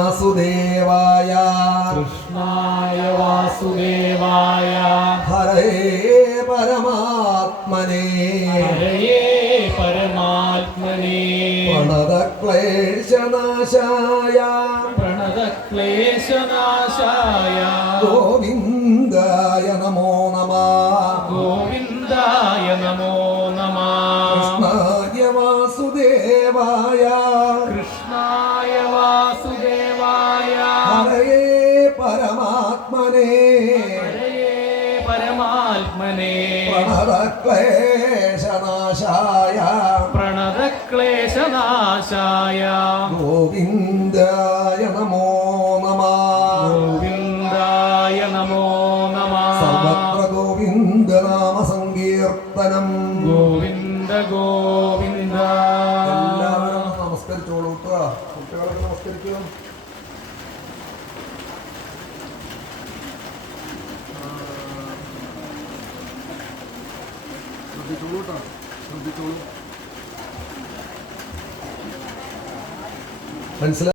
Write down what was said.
വാസുദേവായ. കൃഷ്ണായ വാസുദേവായ. ഹരേ പരമാത്മനേ. ഹരേ പരമാത്മനേ. പ്രണതക്ലേശനാശായ. പ്രണതക്ലേശനാശായ. ഗോവിന്ദായ നമോ നമ. ഗോവിന്ദായ നമോ നമ. കൃഷ്ണായ വാസുദേവായ. കൃഷ്ണായ ഹരേ പരമാത്മനേ. പരമാത്മനേ. പ്രണതക്ലേശനാശായ. പ്രണതക്ലേശനാശായ. ഗോവിന്ദായ നമോ നമ. ഗോവിന്ദായ നമോ നമ. സർവത്ര ഗോവിന്ദനാമ സങ്കീർത്തനം. ഗോവിന്ദ ഗോവിന്ദ. എല്ലാവരും നമസ്കരിച്ചോളൂ കേട്ടോ കുട്ടികളൊക്കെ നമസ്കരിക്കുക ശ്രദ്ധിച്ചോളൂ കേട്ടോ. ശ്രദ്ധിച്ചോളൂ. മനസ്സിലായി